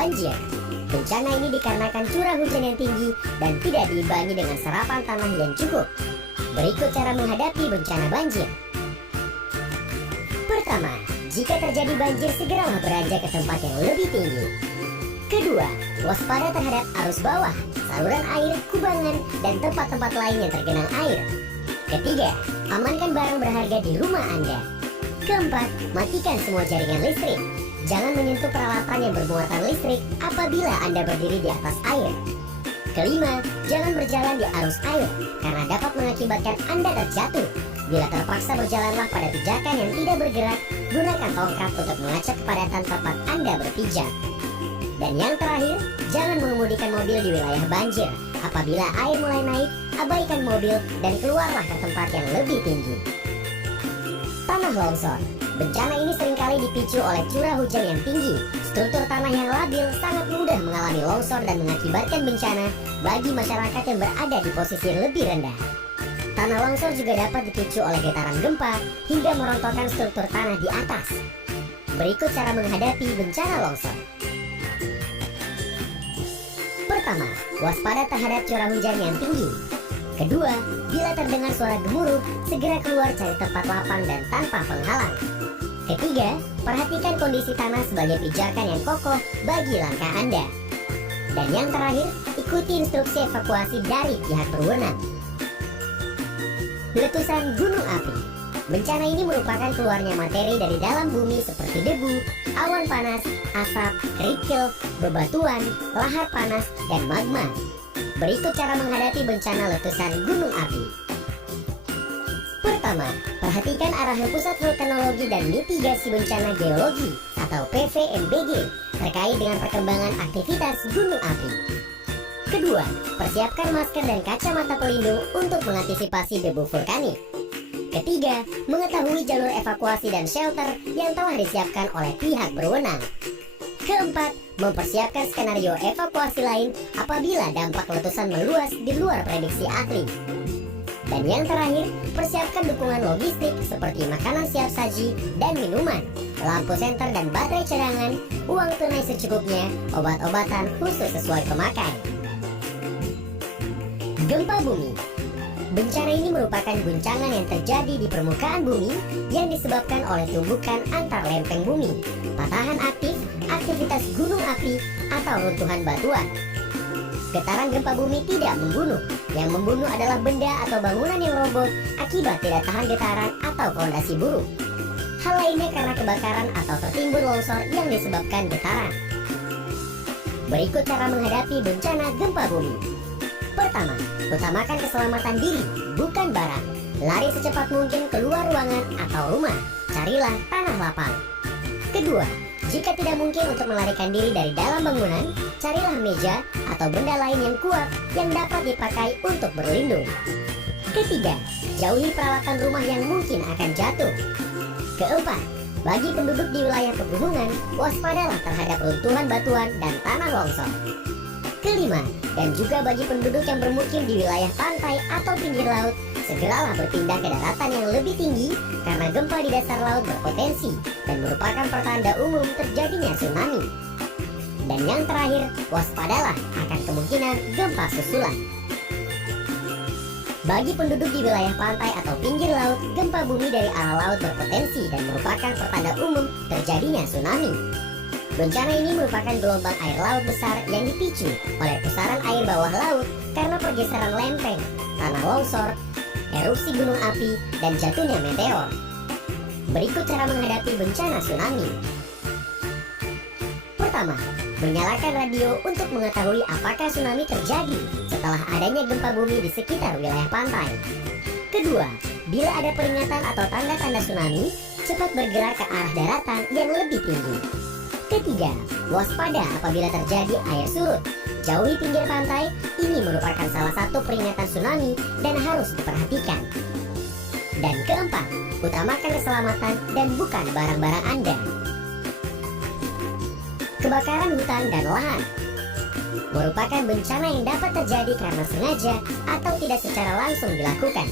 Banjir. Bencana ini dikarenakan curah hujan yang tinggi dan tidak diimbangi dengan serapan tanah yang cukup. Berikut cara menghadapi bencana banjir. Pertama, jika terjadi banjir segeralah beranjak ke tempat yang lebih tinggi. Kedua, waspada terhadap arus bawah, saluran air, kubangan, dan tempat-tempat lain yang tergenang air. Ketiga, amankan barang berharga di rumah Anda. Keempat, matikan semua jaringan listrik. Jangan menyentuh peralatan yang bermuatan listrik apabila Anda berdiri di atas air. Kelima, jangan berjalan di arus air karena dapat mengakibatkan Anda terjatuh. Bila terpaksa berjalanlah pada pijakan yang tidak bergerak, gunakan tongkat untuk melacak kepadatan tempat Anda berpijak. Dan yang terakhir, jangan mengemudikan mobil di wilayah banjir. Apabila air mulai naik, abaikan mobil dan keluarlah ke tempat yang lebih tinggi. Tanah longsor. Bencana ini seringkali dipicu oleh curah hujan yang tinggi. Struktur tanah yang labil sangat mudah mengalami longsor dan mengakibatkan bencana bagi masyarakat yang berada di posisi lebih rendah. Tanah longsor juga dapat dipicu oleh getaran gempa hingga merontokkan struktur tanah di atas. Berikut cara menghadapi bencana longsor. Pertama, waspada terhadap curah hujan yang tinggi. Kedua, bila terdengar suara gemuruh, segera keluar cari tempat lapang dan tanpa penghalang. Ketiga, perhatikan kondisi tanah sebagai pijakan yang kokoh bagi langkah Anda. Dan yang terakhir, ikuti instruksi evakuasi dari pihak berwenang. Letusan gunung api. Bencana ini merupakan keluarnya materi dari dalam bumi seperti debu, awan panas, asap, kerikil, bebatuan, lahar panas, dan magma. Berikut cara menghadapi bencana letusan gunung api. Pertama, perhatikan arahan Pusat Vulkanologi dan Mitigasi Bencana Geologi atau PVMBG terkait dengan perkembangan aktivitas gunung api. Kedua, persiapkan masker dan kacamata pelindung untuk mengantisipasi debu vulkanik. Ketiga, mengetahui jalur evakuasi dan shelter yang telah disiapkan oleh pihak berwenang. Keempat, mempersiapkan skenario evakuasi lain apabila dampak letusan meluas di luar prediksi ahli. Dan yang terakhir, persiapkan dukungan logistik seperti makanan siap saji dan minuman, lampu senter dan baterai cadangan, uang tunai secukupnya, obat-obatan khusus sesuai pemakai. Gempa bumi. Bencana ini merupakan guncangan yang terjadi di permukaan bumi yang disebabkan oleh tumbukan antar lempeng bumi, patahan aktif, aktivitas gunung api, atau runtuhan batuan. Getaran gempa bumi tidak membunuh. Yang membunuh adalah benda atau bangunan yang roboh akibat tidak tahan getaran atau fondasi buruk. Hal lainnya karena kebakaran atau tertimbun longsor yang disebabkan getaran. Berikut cara menghadapi bencana gempa bumi. Pertama, utamakan keselamatan diri, bukan barang. Lari secepat mungkin keluar ruangan atau rumah. Carilah tanah lapang. Kedua, jika tidak mungkin untuk melarikan diri dari dalam bangunan, carilah meja atau benda lain yang kuat yang dapat dipakai untuk berlindung. Ketiga, jauhi peralatan rumah yang mungkin akan jatuh. Keempat, bagi penduduk di wilayah pegunungan, waspadalah terhadap runtuhan batuan dan tanah longsor. Kelima, dan juga bagi penduduk yang bermukim di wilayah pantai atau pinggir laut, segeralah berpindah ke daratan yang lebih tinggi karena gempa di dasar laut berpotensi dan merupakan pertanda umum terjadinya tsunami. Dan yang terakhir, waspadalah akan kemungkinan gempa susulan. Bagi penduduk di wilayah pantai atau pinggir laut, gempa bumi dari arah laut berpotensi dan merupakan pertanda umum terjadinya tsunami. Bencana ini merupakan gelombang air laut besar yang dipicu oleh pusaran air bawah laut karena pergeseran lempeng, tanah longsor, erupsi gunung api, dan jatuhnya meteor. Berikut cara menghadapi bencana tsunami. Pertama, menyalakan radio untuk mengetahui apakah tsunami terjadi setelah adanya gempa bumi di sekitar wilayah pantai. Kedua, bila ada peringatan atau tanda-tanda tsunami, cepat bergerak ke arah daratan yang lebih tinggi. Ketiga, waspada apabila terjadi air surut. Jauhi pinggir pantai, ini merupakan salah satu peringatan tsunami dan harus diperhatikan. Dan keempat, utamakan keselamatan dan bukan barang-barang Anda. Kebakaran hutan dan lahan merupakan bencana yang dapat terjadi karena sengaja atau tidak secara langsung dilakukan.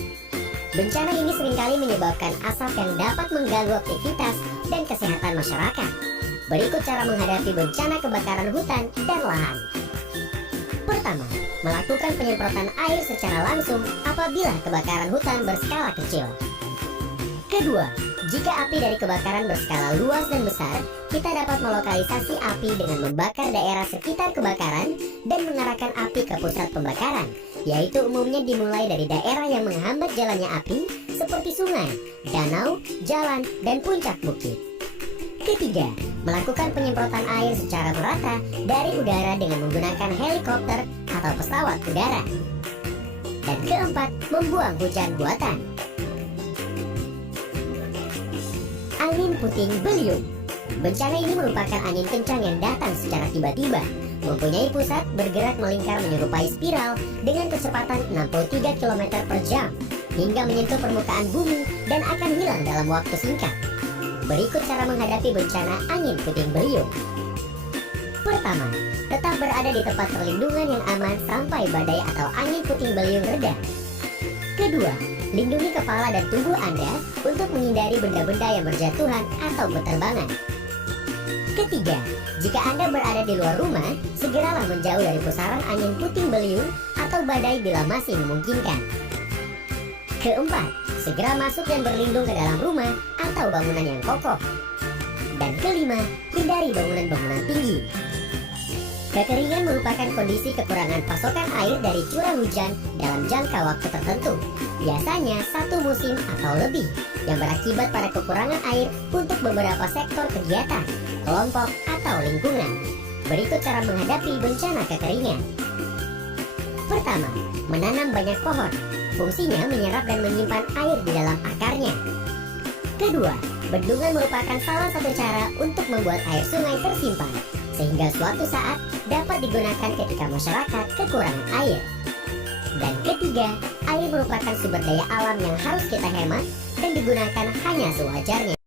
Bencana ini seringkali menyebabkan asap yang dapat mengganggu aktivitas dan kesehatan masyarakat. Berikut cara menghadapi bencana kebakaran hutan dan lahan. Pertama, melakukan penyemprotan air secara langsung apabila kebakaran hutan berskala kecil. Kedua, jika api dari kebakaran berskala luas dan besar, kita dapat melokalisasi api dengan membakar daerah sekitar kebakaran dan mengarahkan api ke pusat pembakaran, yaitu umumnya dimulai dari daerah yang menghambat jalannya api seperti sungai, danau, jalan, dan puncak bukit. Ketiga, melakukan penyemprotan air secara merata dari udara dengan menggunakan helikopter atau pesawat udara. Dan keempat, membuang hujan buatan. Angin puting beliung. Bencana ini merupakan angin kencang yang datang secara tiba-tiba, mempunyai pusat bergerak melingkar menyerupai spiral dengan kecepatan 63 km per jam hingga menyentuh permukaan bumi dan akan hilang dalam waktu singkat. Berikut cara menghadapi bencana angin puting beliung. Pertama, tetap berada di tempat perlindungan yang aman sampai badai atau angin puting beliung reda. Kedua, lindungi kepala dan tubuh Anda untuk menghindari benda-benda yang berjatuhan atau berterbangan. Ketiga, jika Anda berada di luar rumah, segeralah menjauh dari pusaran angin puting beliung atau badai bila masih memungkinkan. Keempat, segera masuk dan berlindung ke dalam rumah atau bangunan yang kokoh. Dan kelima, hindari bangunan-bangunan tinggi. Kekeringan merupakan kondisi kekurangan pasokan air dari curah hujan dalam jangka waktu tertentu, biasanya satu musim atau lebih, yang berakibat pada kekurangan air untuk beberapa sektor kegiatan, kelompok, atau lingkungan. Berikut cara menghadapi bencana kekeringan. Pertama, menanam banyak pohon. Fungsinya menyerap dan menyimpan air di dalam akarnya. Kedua, bendungan merupakan salah satu cara untuk membuat air sungai tersimpan, sehingga suatu saat dapat digunakan ketika masyarakat kekurangan air. Dan ketiga, air merupakan sumber daya alam yang harus kita hemat dan digunakan hanya sewajarnya.